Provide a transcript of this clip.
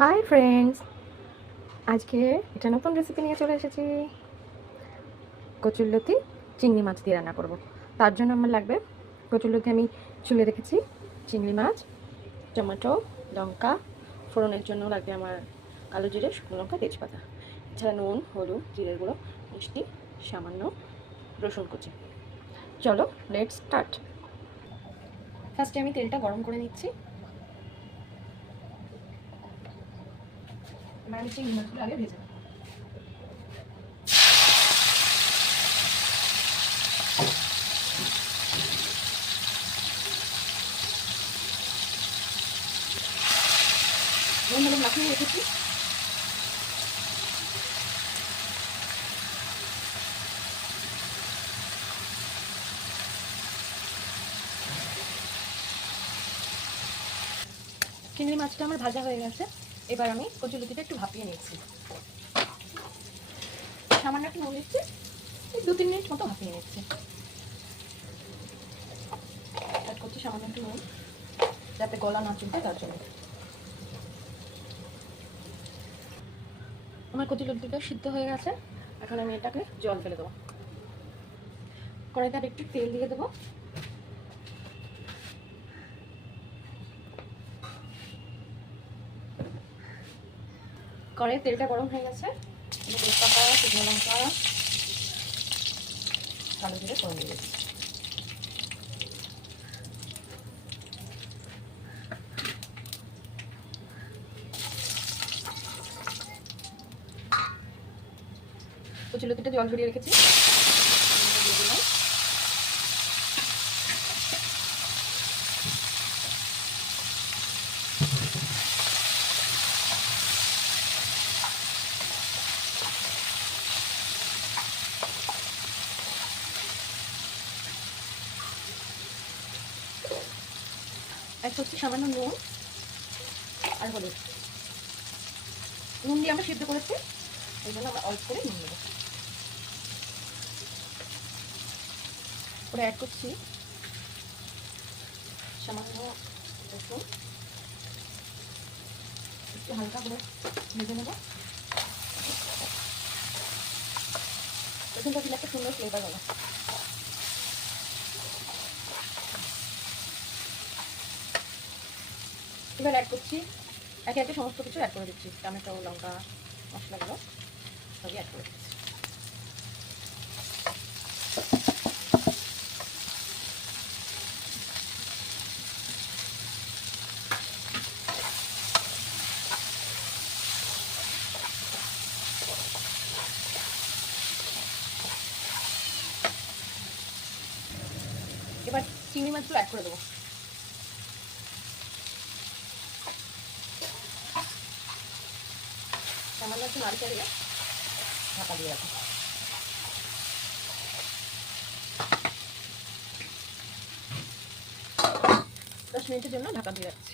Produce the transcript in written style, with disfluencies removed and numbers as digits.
Hi friends, আজকে এটা নতুন রেসিপি নিয়ে চলে এসেছি। কচুরলতি চিংড়ি মাছ দিয়ে রান্না করব। তার জন্য আমার লাগবে কচুরলতি আমি ছুলে রেখেছি, চিংড়ি মাছ, টমেটো, লঙ্কা, ফোড়নের জন্য লাগবে আমার কালো জিরে, শুকনো লঙ্কা, তেজপাতা, এছাড়া নুন, হলুদ, জিরের গুঁড়ো, মিষ্টি, সামান্য রসুন কুচি। চলো লেটস স্টার্ট। ফার্স্টে আমি তেলটা গরম করে নিচ্ছি। এবার আমি চিংড়ি মাছগুলো আগে ভেজে নেব। নুন হলুদ মাখিয়ে রেখেছি। চিংড়ি মাছটা আমার ভাজা হয়ে গেছে। এবার আমি কচুলতিটা একটু ভাপিয়ে নিচ্ছি। সামান্য একটু নুন দিচ্ছি, 2-3 মিনিট মতো ভাপিয়ে নিচ্ছি। অ্যাড করছি সামান্য একটু নুন, যাতে গলা না চুলতে, তার জন্য। আমার কচুলতিটা সিদ্ধ হয়ে গেছে। এখন আমি এটাকে জল ফেলে দেবো। কড়াইতে একটু তেল দিয়ে দেবো। কড়াইয়ে তেলটা গরম হয়ে গেছে। তেজপাতা, শুকনো লঙ্কা, কালো জিরে ফোড়ন দিয়ে দিচ্ছি। কচুলতিটা জল ঝরিয়ে রেখেছি, দিয়ে দিলাম। অ্যাড করছি সামান্য নুন আর হলুদ। নুন দিয়ে আমরা সিদ্ধ করেছি, এই জন্য আমরা অল্প করে নুন দেবো। করে অ্যাড করছি সামান্য রসুন, একটু হালকা করে ভেজে নেব। রসুনটা দিলে একটা সুন্দর ফ্লেভার হবে। এবার অ্যাড করছি, একে একে সমস্ত কিছু অ্যাড করে দিচ্ছি। টমেটো, লঙ্কা, মশলাগুলো সবই অ্যাড করে দিচ্ছি। এবার চিংড়ি মাছগুলো অ্যাড করে দেবো। সামান্য একটু নাড়িয়ে দিয়ে ঢাকা দিয়ে রাখবো। 10 মিনিটের জন্য ঢাকা দিয়ে রাখছি।